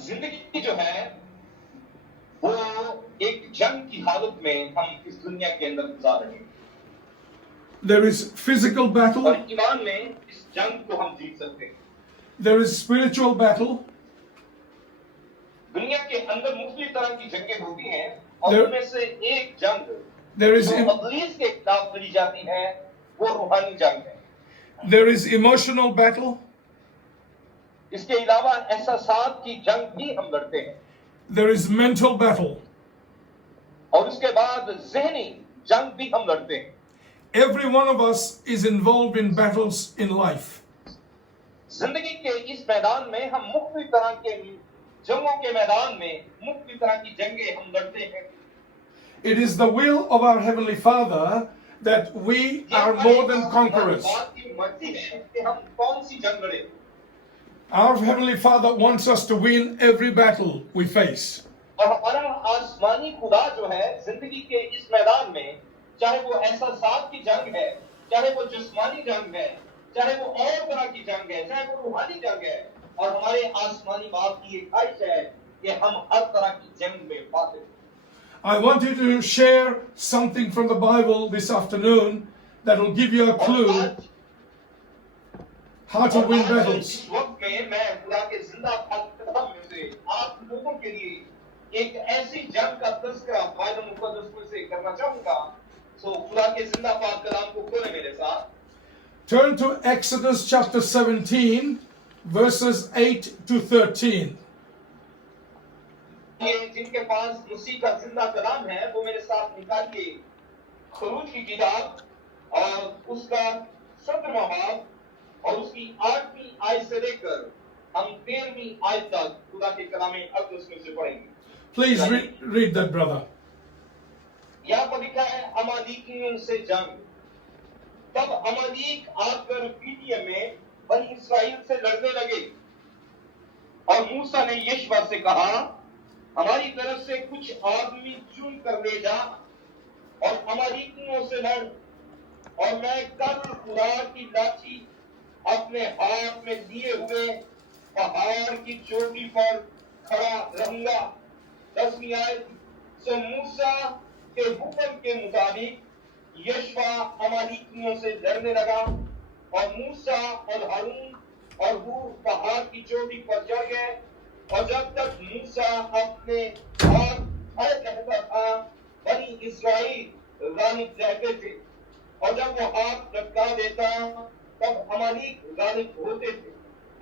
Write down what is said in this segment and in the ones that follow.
जिंदगी जो है वो एक जंग की हालत में हम इस दुनिया के अंदर गुजार रहे हैं। There is physical battle, और ईमान में इस जंग को हम जीत सकते हैं। there is spiritual battle, दुनिया के अंदर मुख्तलिफ तरह की जंगें होती हैं और There- उनमें से एक जंग there is जो em- इब्लीस के खिलाफ लड़ी जाती है वो रूहानी जंग है। there is emotional battle, इसके अलावा एहसासात की जंग भी हम लड़ते हैं there is mental battle. और उसके बाद ज़हनी जंग भी हम लड़ते हैं। Every one of us is involved in battles in life. जिंदगी के इस मैदान में हम मुख्तलिफ तरह के जंगों के मैदान में मुख्तलिफ तरह की जंगें हम लड़ते हैं। It is the will of our Heavenly Father that we are more than conquerors. बात की मर्जी है कि हम कौन सी जंग लड़ें। Our Heavenly Father wants us to win every battle we face. और हमारा आसमानी खुदा जो है जिंदगी के इस मैदान में, चाहे वो एहसासात की जंग है, चाहे वो जिस्मानी जंग है, चाहे वो और तरह की जंग है, चाहे वो रूहानी जंग है, और हमारे आसमानी बाप की एक ख्वाहिश है कि हम हर तरह की जंग में Fateh. I want you to share something from the Bible this afternoon that will give you a clue how to win battles. इस वक्त में मैं खुदा के जिंदा कलाम में से आप लोगों के लिए एक ऐसी जंग का तज़किरा बाइबल मुक़द्दस में से करना चाहूंगा। सो खुदा के जिंदा पाक कलाम को खोलें मेरे साथ। Turn to Exodus chapter 17, verses 8 to 13. ये जिनके पास मसीह का जिंदा कलाम है वो मेरे साथ निकालिए खरूज की किताब और उसका 17वां बाब और उसकी 8वीं आयत से लेकर हम 13वीं आयत तक खुदा के कलाम अक़दस में से पढ़ेंगे। Please read that, brother. यहाँ पर लिखा है अमालेकियों से जंग। तब अमालेक आकर पीटियम में बनी इस्राएल से लड़ने लगे और मूसा ने यहोवा से कहा, हमारी तरफ से कुछ आदमी चुन कर ले जा और अमालेकियों से लड़, और मैं कल खुदा की लाठी अपने हाथ में लिए हुए पहाड़ की चोटी पर खड़ा रहूंगा। 10वीं आयत। सो मूसा के हुक्म के मुताबिक यहोवा अमालेकियों से लड़ने लगा और मूसा और हारून और हूर पहाड़ की चोटी पर चढ़ गए, और जब तक मूसा अपने हाथ खड़े रहता था बनी इस्राएल गालिब रहते थे, और जब वो हाथ लटका देता तब अमालेक गालिब होते थे।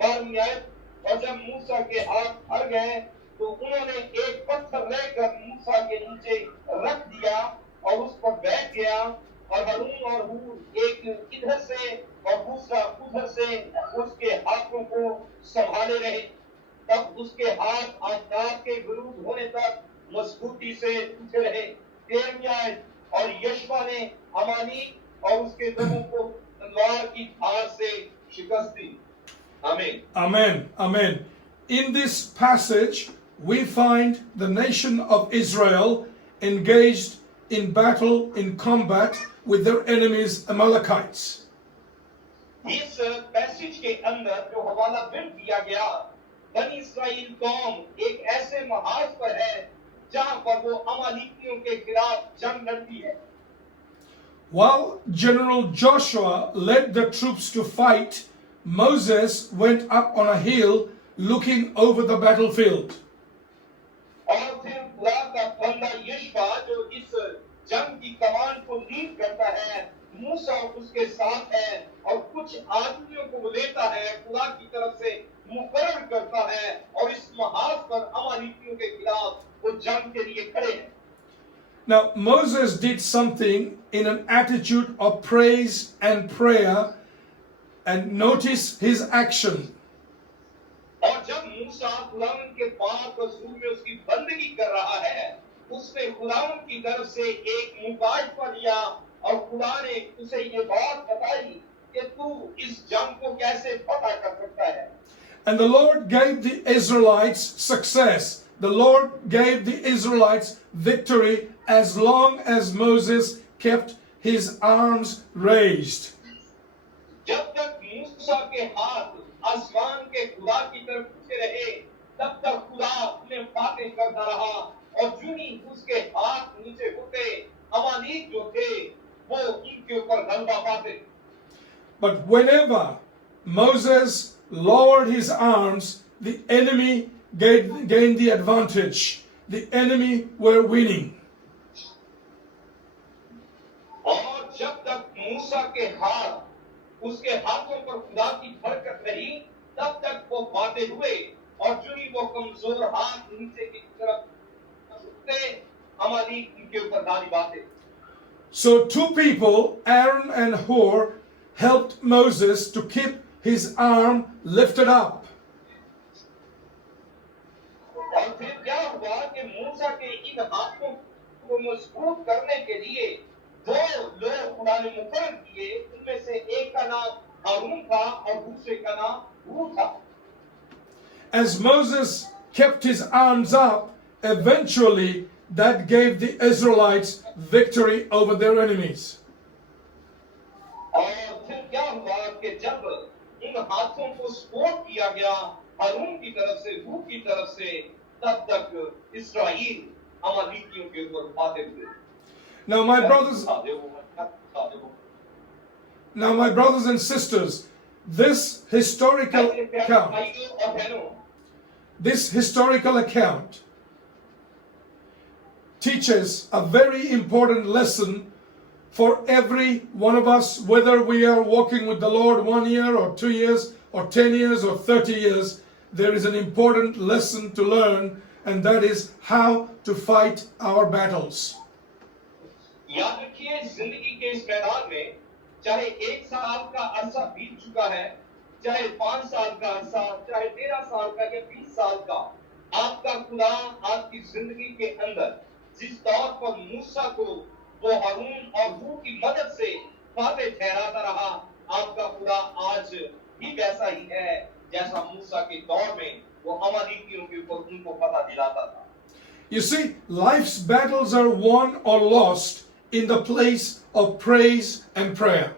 12वीं आयत। और जब मूसा के हाथ हर गए तो उन्होंने एक पत्थर लेकर मूसा के नीचे रख दिया और उस पर बैठ गया, और हारून और हूर एक इधर से और दूसरा उधर से उसके हाथों को संभाले रहे। तब उसके हाथ आकाश के विरुद्ध होने तक मजबूती से उठे रहे। 13वीं आयत। और यहोवा ने अमालेक और उसके लोगों को तलवार की धार से शिकस्त दी। आमीन। Amen. Amen. In this passage, we find the nation of Israel engaged in battle, in combat with their enemies, Amalekites. इस पैसेज के अंदर जो हवाला बिल दिया गया, बनी इस्राएल कौम एक ऐसे महाज पर है जहां पर वो अमालेकियों के खिलाफ जंग लड़ती है। While General Joshua led the troops to fight, Moses went up on a hill looking over the battlefield. और फिर खुदा का बंदा यहोवा जो इस जंग की कमान को लीड करता है, मूसा उसके साथ है और कुछ आदमियों को वो लेता है, खुदा की तरफ से मुकर्रर करता है, और इस महाज पर अमालेकियों के खिलाफ वो जंग के लिए खड़े हैं। Now, Moses did something in an attitude of praise and prayer, and notice his action. और जब मूसा खुदावंद के पाक रसूल में उसकी बंदगी कर रहा है, उसने खुदावंद की तरफ से एक मुकाशफा लिया और खुदा ने उसे ये बात बताई कि तू इस जंग को कैसे फतह कर सकता है। And the Lord gave the Israelites success. The Lord gave the Israelites victory as long as Moses kept his arms raised. जब तक मूसा के हाथ आसमान के खुदा की तरफ उठे रहे, तब तक खुदा में बातें करता रहा और जो ही उसके हाथ नीचे होते अमालीक जो थे वो उनके ऊपर गलबा पाते. But whenever Moses lowered his arms, the enemy gained the advantage. The enemy were winning. और जब तक मूसा के हाथ उसके हाथों पर खुदा की बरकत रही तब तक वो बातें हुए और जो ही वो कमजोर हाथ नीचे की तरफ झुकते अमालीक उनके ऊपर गाली बातें. So two people, Aaron and Hur, helped Moses to keep his arm lifted up. और फिर क्या हुआ कि मूसा के इन हाथों को मजबूत करने के लिए दो लोग खुदा ने मुकर्रर किए. उनमें से एक का नाम हारून था और दूसरे का नाम हूर था. As Moses kept his arms up, eventually that gave the Israelites victory over their enemies. और फिर क्या हुआ कि जब इन हाथों को सपोर्ट किया गया हारून की तरफ से हूर की तरफ से तब तक इस्राएल अमालीकियों के ऊपर फाते हुए. Now my brothers and sisters, this historical account teaches a very important lesson for every one of us, whether we are walking with the Lord 1 year or 2 years or 10 years or 30 years. There is an important lesson to learn, and that is how to fight our battles. याद रखिए जिंदगी के इस मैदान में चाहे 1 साल का अरसा बीत चुका है, चाहे 5 साल का अरसा, चाहे 13 साल का या 20 साल का, आपका खुदा आपकी जिंदगी के अंदर जिस दौर पर मूसा को वो हारून और हूर की मदद से फाते ठहराता रहा, आपका खुदा आज भी वैसा ही है जैसा मूसा के दौर में वो अमालीकियों के ऊपर उनको पता दिलाता था. You see, life's battles are won or lost in the place of praise and prayer.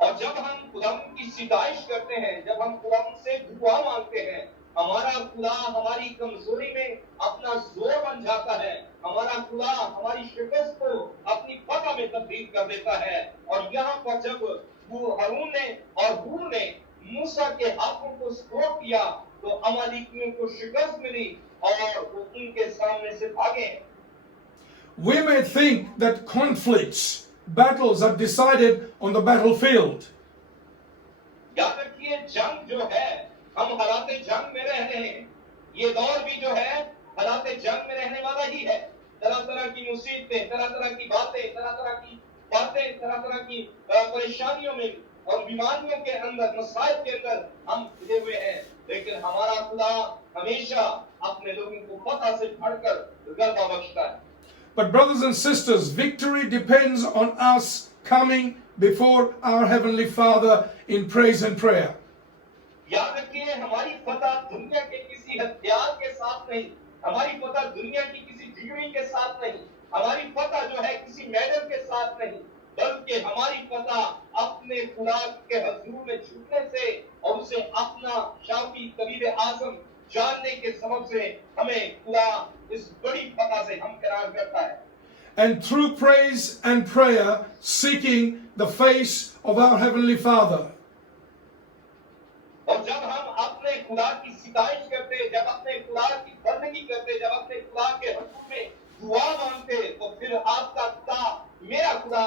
और जब हम खुदा की सिताइश करते हैं, जब हम खुदा से दुआ मांगते हैं, हमारा खुदा हमारी कमजोरी में अपना जोर बन जाता है. हमारा खुदा हमारी शिकस्त को अपनी फतह में तब्दील कर देता है. और यहाँ पर जब वो हारून ने और हूर ने मूसा के हाथों को सपोर्ट किया तो अमालीकियों को शिकस्त मिली और वो उनके सामने से भागे. We may think that conflicts, battles are decided on the battlefield. याद रखिए जंग जो है हम हालात जंग में रह रहे हैं. ये दौर भी जो है हालात जंग में रहने वाला ही है. तरह तरह की मुसीबतें, तरह तरह की बातें, तरह तरह की परेशानियों में और बीमारियों के अंदर, मसाइल के अंदर हम घिरे हुए हैं. लेकिन हमारा खुदा हमेशा अपने लोगों को फतह से भरकर गलबा बख्शता है. But brothers and sisters, victory depends on us coming before our Heavenly Father in praise and prayer. याद रखिए हमारी फतह दुनिया के किसी हथियार के साथ नहीं, हमारी फतह दुनिया की किसी डिग्री के साथ नहीं, हमारी फतह जो है किसी मेडल के साथ नहीं, बल्कि हमारी फतह अपने खुदा के हजूर में झुकने से और उसे अपना शाफी तबीब आज़म जानने के सबब से हमें खुदा इस बड़ी फतह से हमकिरार करता है. And through praise and prayer, seeking the face of our Heavenly Father. और जब हम अपने खुदा की सिताइश करते, जब अपने खुदा की बंदगी करते, जब अपने खुदा के हजूर में दुआ मांगते, तो फिर आपका खुदा, मेरा खुदा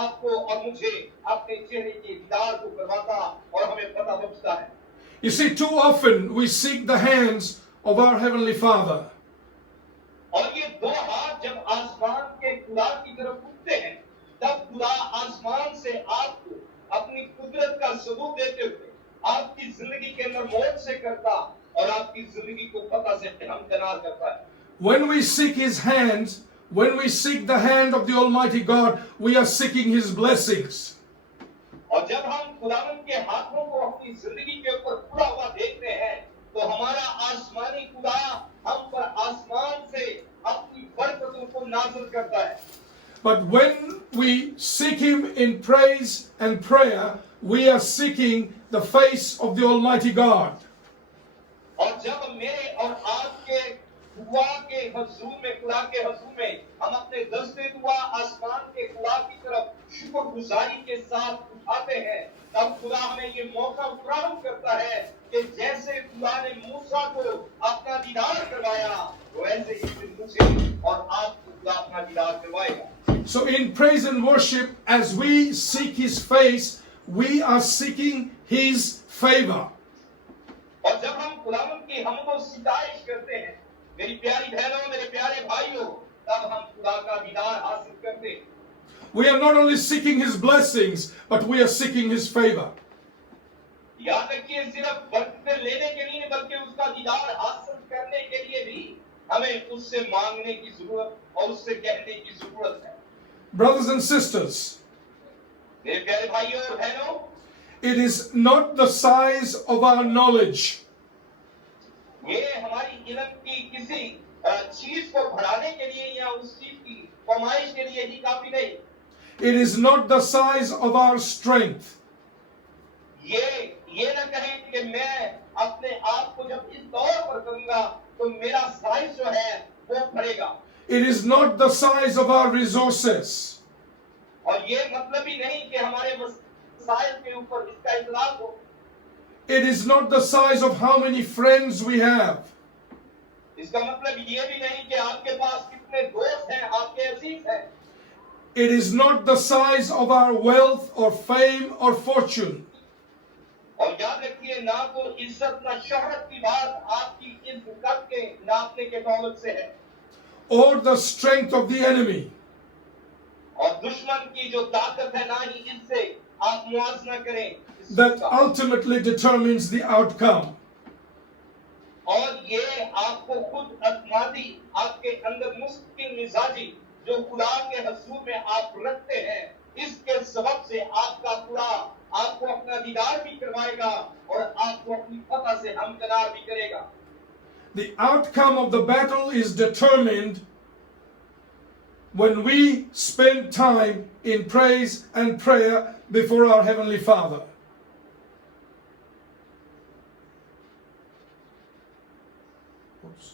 आपको और मुझे अपने चेहरे के दीदार को करवाता और हमें पता बचता है. You see, too often we seek the hands of our Heavenly Father. और ये दो हाथ जब आसमान के खुदा की तरफ उठते हैं, तब खुदा आसमान से आपको अपनी कुदरत का सबूत देते हुए आपकी जिंदगी के अंदर मौत से करता और आपकी जिंदगी को पता से हमकिरार करता है. When we seek His hands, when we seek the hand of the Almighty God, we are seeking His blessings. और जब हम खुदावंद के हाथों को अपनी जिंदगी के ऊपर पूरा हुआ देखते हैं, तो हमारा आसमानी खुदा हम पर आसमान से अपनी बरकतों को नाज़िल करता है. But when we seek Him in praise and prayer, we are seeking the face of the Almighty God. और जब मेरे और आपके दुआ के हजूर में, खुदा के हजूर में हम अपने दस्ते दुआ आसमान के खुदा की तरफ शुक्रगुजारी के साथ उठाते हैं, तब खुदा हमें ये मौका फराहम करता है कि जैसे खुदा ने मूसा को अपना दीदार करवाया, वैसे ही फिर मुझे और आपको खुदा अपना दीदार करवाएगा। So in praise and worship, as we seek His face, we are seeking His favor. और जब हम खुदावंद की हमको सितारिश करते हैं, मेरी प्यारी बहनों, मेरे प्यारे भाइयों, तब हम खुदा का दीदार हासिल करते हैं। We are not only seeking His blessings, but we are seeking His favor. याद रखिए, सिर्फ बरकतें लेने के लिए नहीं, बल्कि उसका दीदार हासिल करने के लिए भी हमें उससे मांगने की जरूरत और उससे कहने की जरूरत है। Brothers and sisters, मेरे प्यारे भाइयों और बहनों, it is not the size of our knowledge. ये हमारी इल्म की किसी चीज को बढ़ाने के लिए या उस चीज की फरमाइश के लिए ही काफी नहीं। It is not the size of our strength. ये न कहें कि मैं अपने आप को जब इस दौर पर करूंगा तो मेरा साइज जो है वो बढ़ेगा। It is not the size of our resources. और ये मतलब ही नहीं कि हमारे वसाइल के ऊपर इसका इतलाक हो। It is not the size of how many friends we have. इसका मतलब ये भी नहीं कि आपके पास कितने दोस्त हैं, आपके अजीज हैं। It is not the size of our wealth or fame or fortune. और याद रखिए, ना तो इज्जत ना शोहरत की बात आपकी इज्जत के नापने के दौलत से है, Or the strength of the enemy. और दुश्मन की जो ताकत है, ना ही इससे आप मुआवजा करें। That ultimately determines the outcome. और ये आपको खुद अतमादी, आपके अंदर मुस्तकिल मिजाजी जो खुदा के हजूर में आप रखते हैं, इसके सबब से आपका खुदा आपको अपना दीदार भी करवाएगा और आपको अपनी फतह से हमकनार भी करेगा। The outcome of the battle is determined when we spend time in praise and prayer before our Heavenly Father. Oops.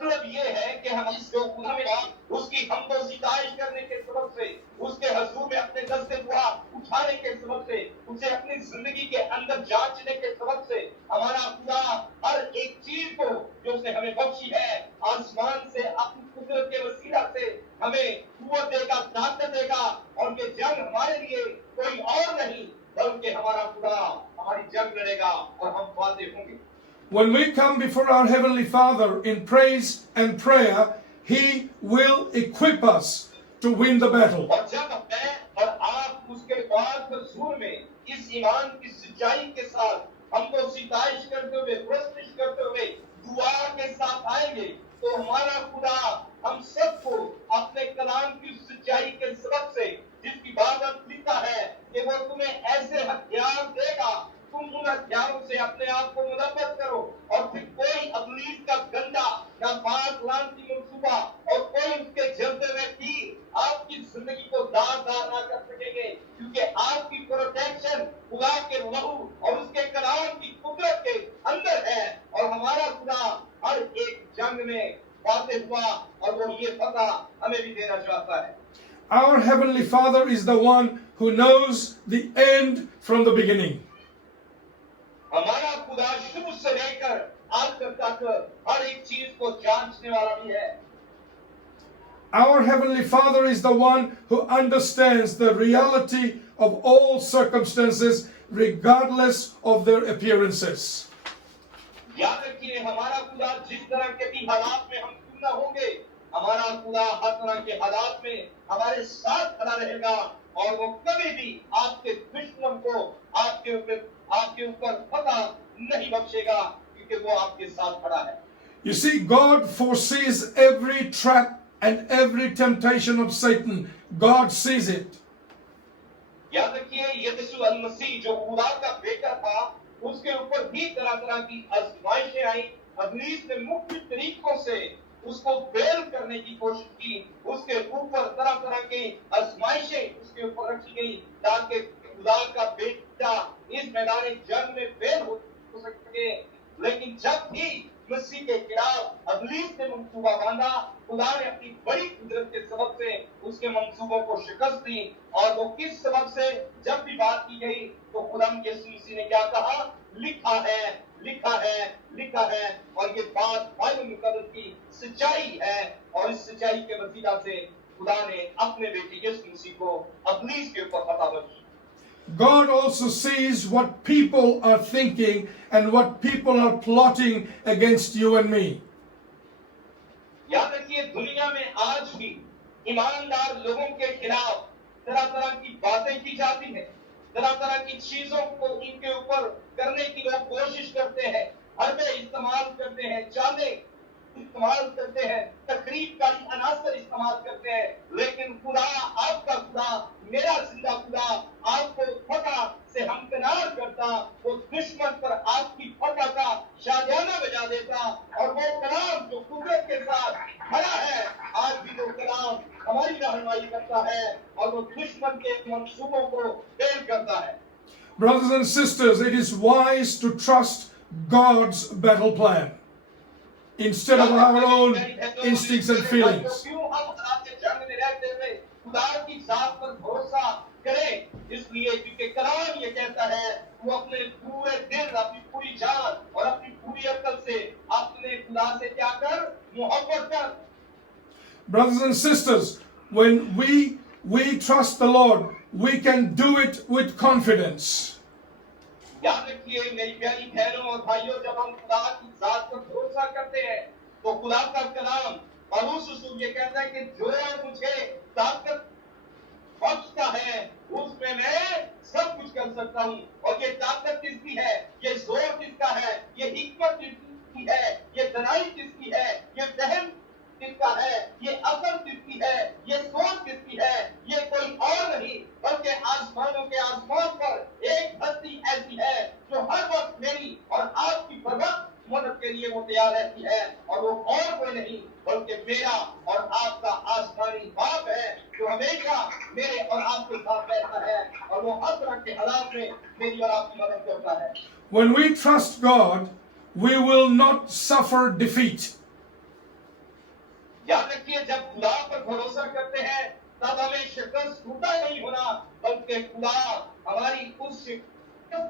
मतलब ये है कि हम इस जो खुदा में उसकी हमको सितारिश करने के सबब से, उसके हजूर में अपने दस्ते दुआ उठाने के सबब से, उसे अपनी जिंदगी के अंदर जांचने के सबब से, हमारा खुदा हर एक चीज को जो उसने हमें बख्शी है, आसमान से अपनी कुदरत के वसीला से हमें कुव्वत देगा, ताकत देगा, और ये जंग हमारे लिए कोई और नहीं बल्कि हमारा खुदा हमारी जंग लड़ेगा और हम फातेह होंगे। When we come before our Heavenly Father in praise and prayer, He will equip us to win the battle. और जब मैं और आप उसके बाद हजूर में इस ईमान की सच्चाई के साथ हमको सितारिश करते हुए, प्रस्तुत करते हुए दुआ के साथ आएंगे, तो हमारा खुदा हम सबको अपने कलाम की सच्चाई के सबब से, जिसकी बात लिखा है कि वो तुम्हें ऐसे हथियार देगा, तुम उन हथियारों से अपने आप को मुनव्वत करो, और फिर कोई अबलीस का गंदा या पाक लानती मंसूबा और कोई उसके जलते हुए तीर आपकी जिंदगी को दागदार ना कर सकेंगे, क्योंकि आपकी प्रोटेक्शन खुदा के लहू और उसके कलाम की कुदरत के अंदर है, और हमारा खुदा हर एक जंग में फातेह हुआ और वो ये फतह हमें भी देना चाहता है। Our Heavenly Father is the one who knows the end from the beginning. हमारा खुदा शुरू से लेकर आखिर तक हर एक चीज को जांचने वाला भी है। Our Heavenly Father is the one who understands the reality of all circumstances regardless of their appearances. याद रखिए, हमारा खुदा जिस तरह के भी हालात में हम क्यों न होंगे, हमारा खुदा हर तरह के हालात में हमारे साथ खड़ा रहेगा, और वो कभी भी आपके दुश्मन को आपके ऊपर फतह नहीं बख्शेगा, क्योंकि वो आपके साथ खड़ा है। You see, God foresees every trap and every temptation of Satan. God sees it. याद रखिए, यीशु मसीह जो खुदा का बेटा था, उसके ऊपर भी तरह तरह की आजमाइशें आई। इब्लीस ने मुख्य तरीकों से उसको फेल करने की कोशिश की, उसके ऊपर तरह तरह की आजमाइशें उसके ऊपर रखी गई ताकि खुदा का बेटा इस मैदान जंग में फेल हो सके। लेकिन जब भी मसीह के खिलाफ इब्लीस ने मंसूबा बांधा, खुदा ने अपनी बड़ी कुदरत के सबब से उसके मंसूबों को शिकस्त दी। और वो किस सबब से, जब भी बात की गई तो खुदा यीशु मसीह ने क्या कहा? लिखा है, लिखा है, लिखा है। और ये बात बाइबल मुकद्दस की सच्चाई है। और इस सच्चाई के वसीला से खुदा ने अपने बेटे यीशु मसीह को इब्लीस के ऊपर फतह Bakshi. God also sees what people are thinking and what people are plotting against you and me. याद रखिए, दुनिया में आज भी ईमानदार लोगों के खिलाफ तरह तरह की बातें की जाती हैं, तरह तरह की चीजों को इनके ऊपर करने की लोग कोशिश करते हैं, हरबे इस्तेमाल करते हैं, चाले इस्तेमाल करते हैं, तकरीबकारी अनासर इस्तेमाल करते हैं। लेकिन खुदा, आपका खुदा, मेरा जिंदा खुदा आपको फतह से हमकिनार करता, वो दुश्मन पर आपकी फतह का शादियाना बजा देता। और वो कलाम जो कुदरत के साथ खड़ा है, आज भी वो कलाम हमारी रहनुमाई करता है और वो दुश्मन के मंसूबों को फेल करता है। Brothers and sisters, it is wise to trust God's battle plan instead of our own instincts and feelings. क्यों हम आपके जंग में रहते हुए खुदा की जात पर भरोसा करें? इसलिए क्योंकि कलाम ये कहता है, वो अपने पूरे दिल, अपनी पूरी जान और अपनी पूरी अक्ल से अपने खुदा से क्या कर? मोहब्बत कर। Brothers and sisters, when we trust the Lord, we can do it with confidence. याद रखिए मेरी प्यारी बहनों और भाइयों, जब हम खुदा की जात पर भरोसा करते हैं तो खुदा का कलाम पौलुस रसूल ये कहता है कि जो मुझे ताकत बख्शता है उसमें मैं सब कुछ कर सकता हूँ। और ये ताकत किसकी है? ये जोर किसका है? ये हिकमत किसकी है? ये दनाई किसकी है? ये फहम किसका है? ये अकल किसकी है? ये सोच किसकी है? ये कोई और नहीं बल्कि आसमानों के आसमान पर एक हस्ती ऐसी है जो हर वक्त मेरी और आपकी बर्बाद मदद के लिए वो तैयार रहती है। और वो और कोई नहीं बल्कि मेरा और आपका आसमानी बाप है जो हमेशा मेरे और आपके साथ रहता है और वो हर तरह के हालात में मेरी और आपकी मदद करता है। When we trust God, we will not suffer defeat. याद रखिए, जब खुदा पर भरोसा करते हैं तब हमें शिकस्त टूटा नहीं होना, बल्कि खुदा हमारी उस शिकस्त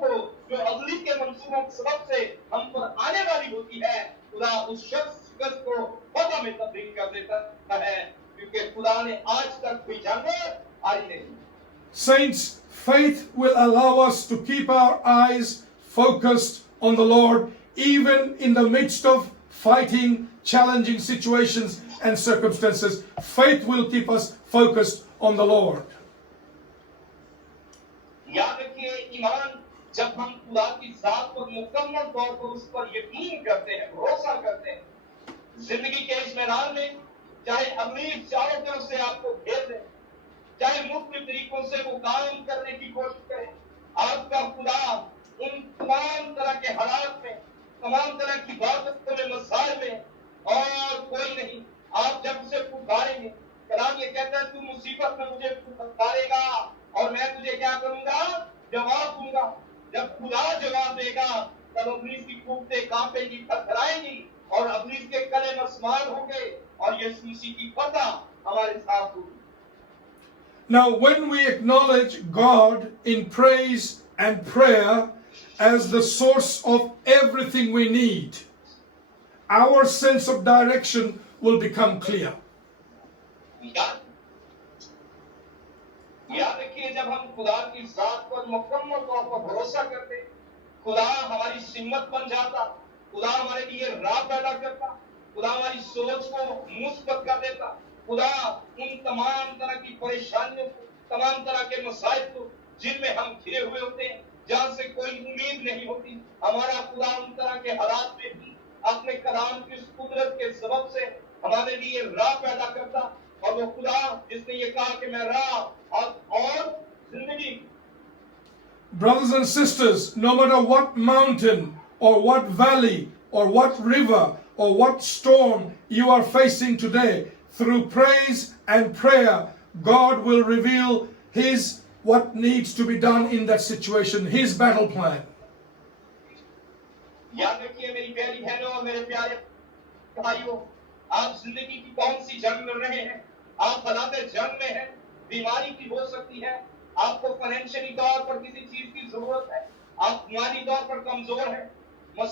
को जो अगली के मंसूबों के सबब से हम पर आने वाली होती है, खुदा उस शिकस्त को फतह में तब्दील कर देता है, क्योंकि खुदा ने आज तक कोई जानवर हारी नहीं। Saints, faith will allow us to keep our eyes focused on the Lord even in the midst of fighting challenging situations and circumstances. Faith will keep us focused on the Lord. याद रखिए, ईमान जब हम खुदा की जात पर मुकम्मल तौर पर उस पर यकीन करते हैं, भरोसा करते हैं, जिंदगी के इस मैदान में चाहे अमीर चारों तरफ से आपको घेर दे, चाहे मुख्तलिफ तरीकों से वो काम करने की कोशिश करे, आपका खुदा उन तमाम तरह के हालात में, तमाम तरह की बातों में, मसाइल में और कोई नहीं। आप जब उसे पुकारेंगे, कलाम ये कहता है, तू मुसीबत में मुझे पुकारेगा और मैं तुझे क्या करूंगा? जवाब दूंगा। जब खुदा जवाब देगा तब अब्लीस की खूंटें कांपेंगी, थरथराएंगी और अब्लीस के गले मसमार होंगे और यीशु मसीह की फतह हमारे साथ होगी। Now, when we acknowledge God in praise and prayer as the source of everything we need, our sense of direction will become clear. याद रखिए, जब हम खुदा की जात पर मुकम्मल तौर पर भरोसा करते, खुदा हमारी हिम्मत बन जाता, खुदा हमारे लिए राह पैदा करता, खुदा हमारी सोच को मुस्बत कर देता, खुदा उन तमाम तरह की परेशानियों को, तमाम तरह के मसाइल को जिनमें हम घिरे हुए होते हैं, जहाँ से कोई उम्मीद नहीं होती, हमारा खुदा उन तरह के हालात में भी अपने कलाम की कुदरत के सबब से हमारे लिए राह पैदा करता। और वो खुदा जिसने ये कहा कि मैं राह और जिंदगी। Brothers and sisters, no matter what mountain or what valley or what river or what storm you are facing today, through praise and prayer, God will reveal His what needs to be done in that situation, His battle plan. याद रखिए मेरी प्यारी बहनों और मेरे प्यारे भाइयों, आप जिंदगी की कौन सी जंग लड़ रहे हैं? आप हालात जंग में हैं, बीमारी की हो सकती है, आपको फाइनेंशियली तौर पर किसी चीज की जरूरत है, आप माली तौर पर कमजोर हैं, आप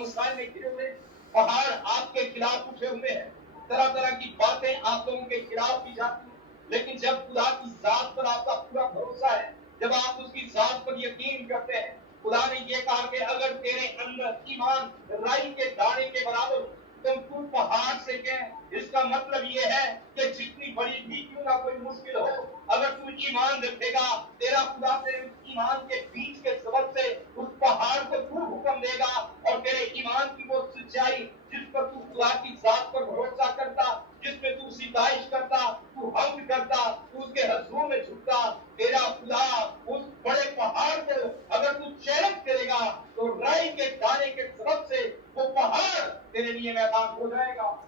मसाइल में घिरे हुए, पहाड़ आपके खिलाफ उठे हुए हैं, तरह तरह की बातें आप लोगों के खिलाफ की जाती हैं, लेकिन जब खुदा की जात पर आपका पूरा भरोसा है, जब आप उसकी जात पर यकीन करते हैं, खुदा ने ये कहा कि अगर तेरे अंदर ईमान राई के दाने के बराबर तुम तू पहाड़ से कह, इसका मतलब ये है कि जितनी बड़ी भी क्यों ना कोई मुश्किल हो, अगर तू ईमान रखेगा, तेरा खुदा तेरे ईमान के बीच के सबब से उस पहाड़ को तू हुक्म देगा, और तेरे ईमान की वो सच्चाई जिस पर तू खुदा की जात पर भरोसा करता, जिसमें तू सिताइश करता, तू हम्द करता, तू उसके हजूर में झुकता, तेरा खुदा उस बड़े पहाड़ को अगर तू चैलेंज करेगा तो राई के दाने के सबब से वो पहाड़ तेरे लिए मैदान हो जाएगा.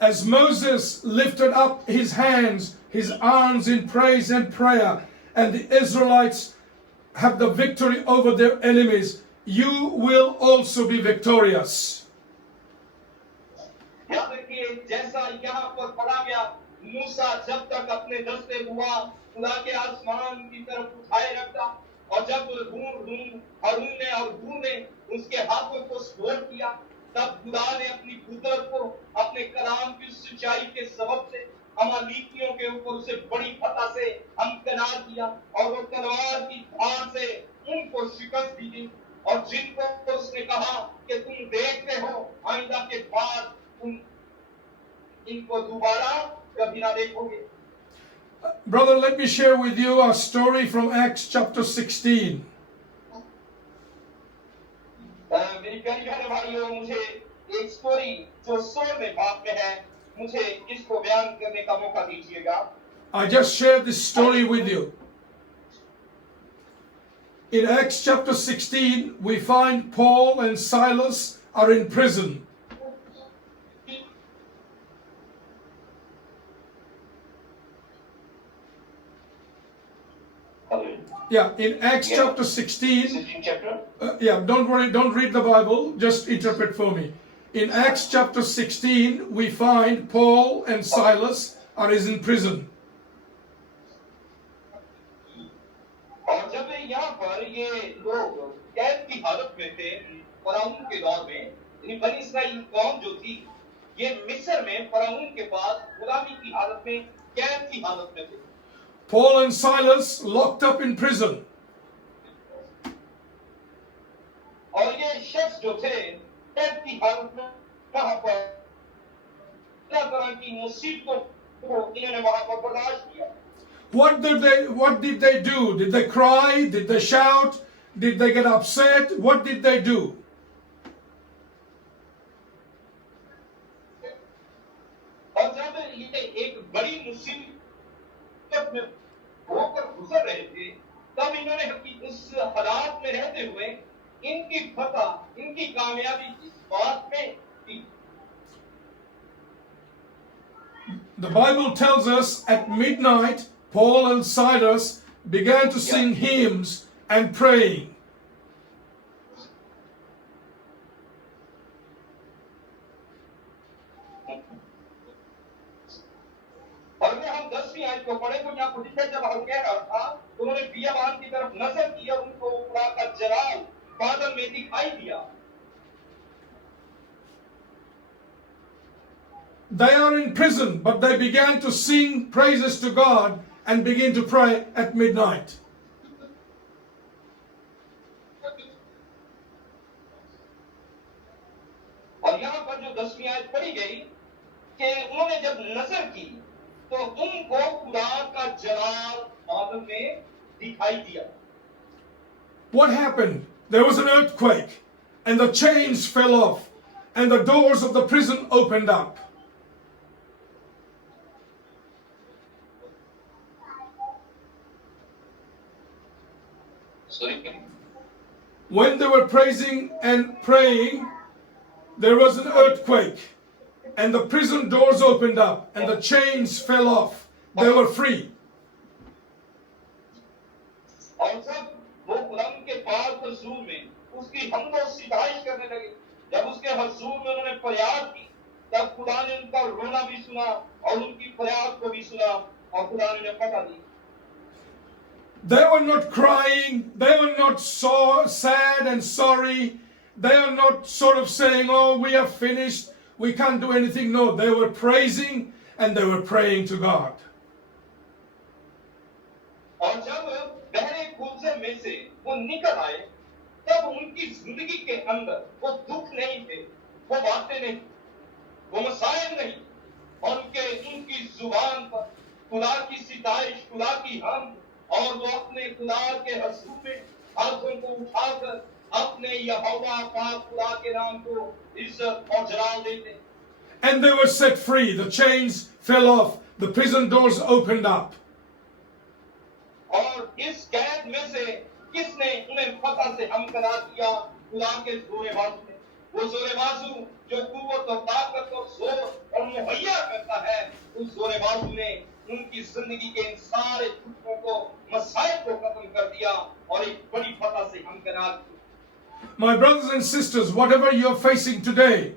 As Moses lifted up his hands, his arms in praise and prayer, and the Israelites have the victory over their enemies, you will also be victorious. याद रखिए, जैसा यहाँ पर पढ़ा गया, मूसा जब तक अपने दस्ते हुआ खुदा के आसमान की तरफ उठाए रखता, और जब हरून ने उसके हाथों को स्फोट किया, तब खुदा ने अपनी कुदरत को अपने कलाम की सच्चाई के सबब से अमालेकियों के ऊपर उसे बड़ी फतह से हमकना दिया, और वो तलवार की धार से उनको शिकस्त दी गई, और जिनको उसने कहा कि तुम देखते हो आइंदा के बाद तुम इनको दोबारा कभी ना देखोगे. Brother, let me share with you a story from Acts chapter 16. मेरी प्यारी बहनों भाइयों, मुझे एक स्टोरी जो 16वें बाब में है, मुझे इसको बयान करने का मौका दीजिएगा. I just shared this story with you. In Acts chapter 16, we find Paul and Silas are in prison. Yeah, in Acts chapter 16. 16 chapter. Don't worry, don't read the Bible, just interpret for me. In Acts chapter 16, we find Paul and Silas are in prison. और जब यहाँ पर ये लोग कैद की हालत में थे, फराउन के दौर में, यानी बनी इस्राएल कौम जो थी, ये मिस्र में फराउन के पास गुलामी की हालत में, कैद की हालत में थे. Paul and Silas locked up in prison. और ये शख्स जो थे कैद की हालत में वहां पर तरह तरह की मुसीबतों को इन्होंने वहां पर बर्दाश्त किया. What did they do? Did they cry? Did they shout? Did they get upset? What did they do? और जब ये एक बड़ी मुसीबत में होकर गुजर रहे थे, तब इन्होंने उस हालात में रहते हुए इनकी फतह, इनकी कामयाबी इस बात में थी. The Bible tells us at midnight, Paul and Silas began to sing hymns and praying. और में हम 10वीं आयत को पढ़े तो यहाँ लिखा है, जब हम कह रहा था तो उन्होंने बियाबान की तरफ नजर की और उनको खुदा का जलाल बादल में दिखाई दिया. They are in prison, but they began to sing praises to God and begin to pray at midnight. और यहाँ पर जो 10वीं आयत पढ़ी गई कि उन्होंने जब नजर की तो उनको खुदा का जलाल बादल में दिखाई दिया. What happened? There was an earthquake, and the chains fell off, and the doors of the prison opened up. Sorry. When they were praising and praying, there was an earthquake, and the prison doors opened up, and the chains fell off. They were free. और जब वो खुदावन के पाक हुजूर में उसकी हमदो सिताइश करने लगे, जब उसके हुजूर में उन्होंने फरियाद की, तब खुदा ने उनका रोना भी सुना और उनकी फरियाद को भी सुना और खुदा ने उन्हें फतह दी। They were not crying, they were not so sad and sorry, they are not sort of saying, oh, we are finished, we can't do anything. No, they were praising and they were praying to God. और जब गहरे गुलजे में से वो निकल आए, तब उनकी जिंदगी के अंदर वो दुख नहीं थे, वो बातें नहीं, वो मसाइल नहीं, और उनकी जुबान पर खुदा की सिताइश, खुदा की हम, और वो अपने खुदा के हुजूर में हाथों को उठाकर अपने यहोवा पाक खुदा के नाम को इज्जत और जलाल देते। And they were set free. The chains fell off. The prison doors opened up. और इस कैद में से किसने उन्हें फतह से हमकनार किया? खुदा के जोरेबाजू ने। वो जोरेबाजू जो कुव्वत और ताकत और जोर और मुहैया करता है, उस जोरेबाजू ने उनकी जिंदगी के इन सारे दुखों को, मसाइल को खत्म कर दिया और एक बड़ी फतह से हमकनार की। My brothers and sisters, whatever you are facing today,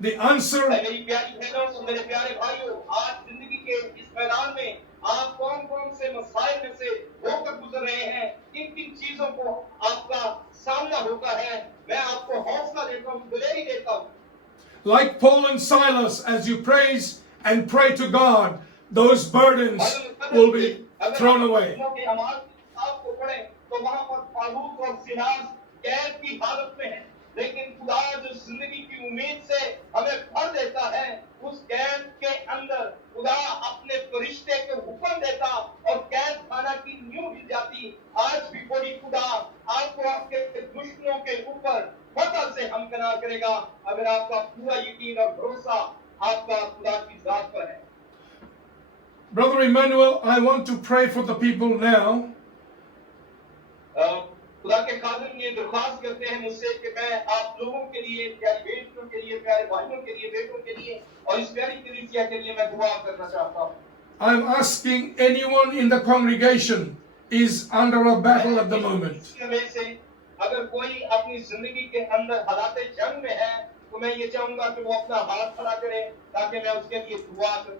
the answer मेरी प्यारी बहनों और मेरे प्यारे भाइयों, आज जिंदगी के इस मैदान में आप कौन-कौन से मसाइल में से होकर गुजर रहे हैं, किन-किन चीजों को आपका सामना होता है, मैं आपको हौसला देता हूँ, दिलेरी देता हूँ। like Paul and Silas, as you praise and pray to God, those burdens will be thrown away. आपको पढ़ें तो वहाँ पर पौलुस और सीलास कैद की हालत में हैं, लेकिन खुदा जो जिंदगी की उम्मीद से हमें भर देता है, उस कैद के अंदर खुदा अपने फरिश्ते के हुक्म देता और कैद खाना की नींव हिल जाती। आज भी कोई खुदा आपको आपके दुश्मनों के ऊपर फतह से हमकनार करेगा, अगर आपका पूरा यकीन और भरोसा आपका खुदा की जात पर है। Brother Emmanuel, I want to pray for the people now. खुदा के खादिम ये दरख्वास्त करते हैं मुझसे कि मैं आप लोगों के लिए, प्यारी बेटियों के लिए, प्यारे भाइयों के लिए, बेटों के लिए और इस प्यारी कलीसिया के लिए मैं दुआ करना चाहता हूँ। I'm asking anyone in the congregation is under a battle at the moment. अगर कोई अपनी जिंदगी के अंदर हालाते जंग में है, तो मैं ये चाहूंगा कि वो अपना हाथ खड़ा करे ताकि मैं उसके लिए दुआ करूं।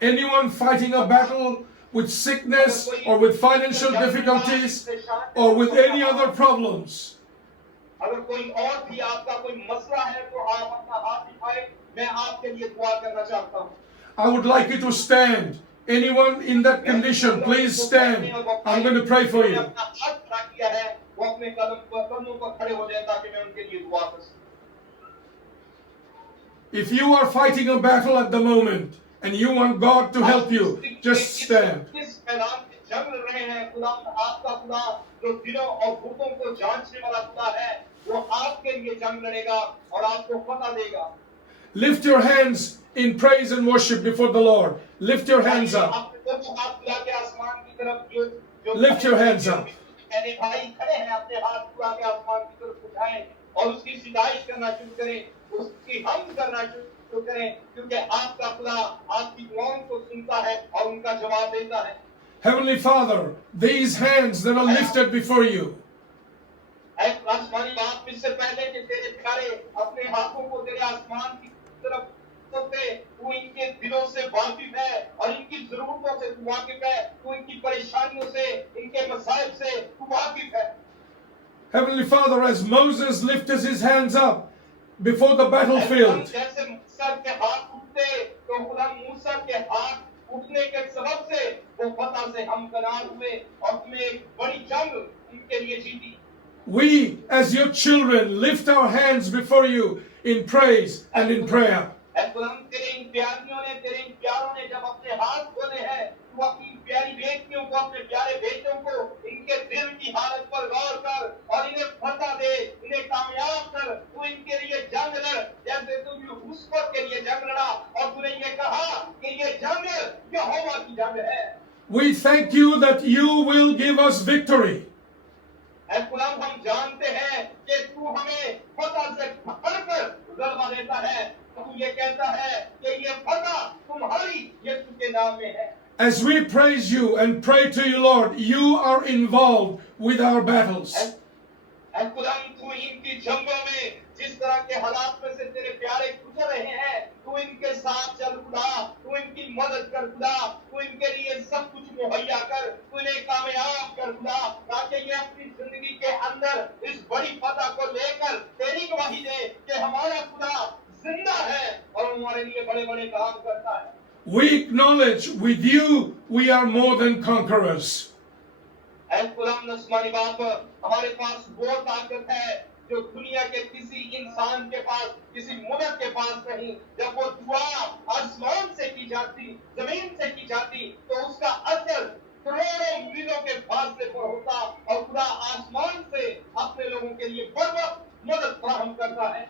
Anyone fighting a battle with sickness or with financial difficulties or with any other problems, अगर कोई और भी आपका कोई मसला है तो आप अपना हाथ दिखाएं, मैं आपके लिए दुआ करना चाहता हूं। I would like you to stand. Anyone in that condition, please stand. I'm going to pray for you. अपना हाथ खड़ा किया है, वो अपने कदमों पर खड़े हो जाए ताकि मैं उनके लिए दुआ कर सकूं। If you are fighting a battle at the moment and you want God to help you, just stand. इस मैदान में जंग लड़ रहे हैं, खुदा आपका खुदा जो दिलों और घुटनों को जांचने वाला खुदा है, वो आपके लिए जंग लड़ेगा और आपको फतह देगा। Lift your hands in praise and worship before the Lord. Lift your hands up. Lift your hands up. मेरे भाई खड़े हैं, अपने हाथ खुदा के आसमान की तरफ उठाएं और उसकी सिताइश करना शुरू करें, उसकी हमद करना शुरू करें, क्योंकि आपका खुदा आपकी दुआओं को सुनता है और उनका जवाब देता है। Heavenly Father, these hands that are lifted before you, आसमानी बाप, इससे पहले कि तेरे प्यारे अपने हाथों को तेरे आसमान की तरफ करते, तू इनके दिलों से वाकिफ है और इनकी जरूरतों से तू वाकिफ है, तू इनकी परेशानियों से, इनके मसाइल से तू वाकिफ है। Heavenly Father, as Moses lifted his hands up before the battlefield, जैसे मूसा के हाथ उठते, तो खुदा मूसा के हाथ उठने के सबब से वो फतह से हमकनार हुए और तुम्हें एक बड़ी जंग उनके लिए जीती। we as your children lift our hands before you in praise and in prayer. तेरे इन प्यारियों ने, तेरे इन प्यारों ने जब अपने हाथ खोले हैं, तू अपनी प्यारी बेटियों को, अपने प्यारे बेटों को इनके दिल की हालत पर गौर कर और इन्हें फतह दे, इन्हें कामयाब कर। तू इनके लिए जंग लड़, जैसे तू यूसुफ के लिए जंग लड़ा और तूने ये कहा कि ये जंग यहोवा की जंग है। We thank you that you will give us victory. खुदा हम जानते हैं कि तू हमें फतह से भरकर डरवा देता है, तो तू ये कहता है कि ये फतह तुम्हारी यीशु के नाम में है। As we praise you and pray to you, Lord, you are involved with our battles. ऐ खुदावंद, तू इनकी जंगों में जिस तरह के हालात में से तेरे प्यारे गुजर रहे हैं, तू इनके साथ चल खुदा, तू इनकी मदद कर खुदा, तू इनके लिए सब कुछ मुहैया कर, तू इन्हें कामयाब कर खुदा, ताकि ये अपनी जिंदगी के अंदर इस बड़ी फतह को लेकर तेरी गवाही दे कि हमारा खुदा जिंदा है और हमारे लिए बड़े बड़े काम करता है। We acknowledge with you we are more than conquerors. ऐ खुदावंद, आसमानी बाप, हमारे पास वो ताकत है जो दुनिया के किसी इंसान के पास, किसी मुल्क के पास नहीं। जब वो दुआ आसमान से की जाती, जमीन से की जाती, तो उसका असर करोड़ों मीलों के फासले पर होता और खुदा आसमान से अपने लोगों के लिए बर वक्त मदद फराहम करता है।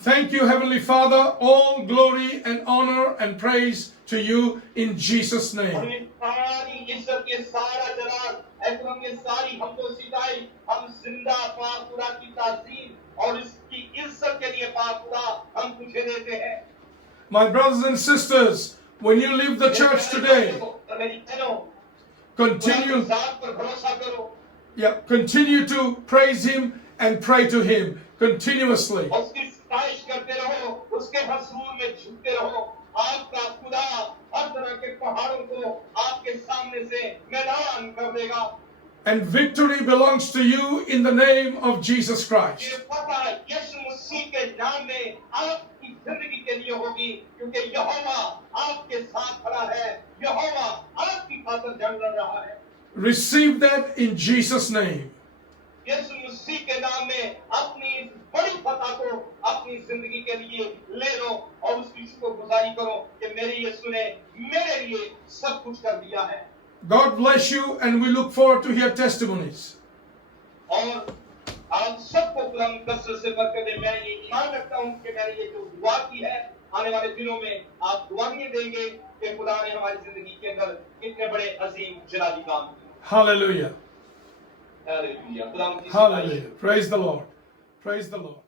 Thank you, Heavenly Father. All glory and honor and praise to you in Jesus' और name. ये सारी इज्जत, ये सारा जलाल, ऐ खुदावंद, ये सारी हमको सिताई, हम जिंदा पाक खुदा की ताज़ीम और इसकी इज्जत के लिए पाक खुदा हम तुझे देते हैं। My brothers and sisters, when you leave the church today, continue, continue to praise Him and pray to Him continuously. उसकी सताइश करते रहो, उसके हजूर में झुकते रहो। आपका खुदा हर तरह के पहाड़ों को आपके सामने से मैदान कर देगा। And victory belongs to you in the name of Jesus ये Christ. पता यीशु मसीह के नाम में आपकी जिंदगी के लिए होगी, क्योंकि यहोवा आपके साथ खड़ा है, यहोवा आपकी खातिर जंग लड़ रहा है। Receive that in Jesus' name. यीशु मसीह के नाम में अपनी इस बड़ी फतह को अपनी जिंदगी के लिए ले लो और उसकी शुक्रगुजारी करो कि मेरे यीशु ने मेरे लिए सब कुछ कर दिया है। God bless you, and we look forward to hear testimonies. और आप सबको खुदा कसरत से बरकत दे। मैं ये ईमान रखता हूँ कि मैंने ये जो दुआ की है, आने वाले दिनों में आप दुआएं देंगे कि खुदा ने हमारी जिंदगी के अंदर कितने बड़े अजीम जलाली काम किए। Hallelujah. हालेलुया। खुदा की Hallelujah. Praise the Lord. Praise the Lord.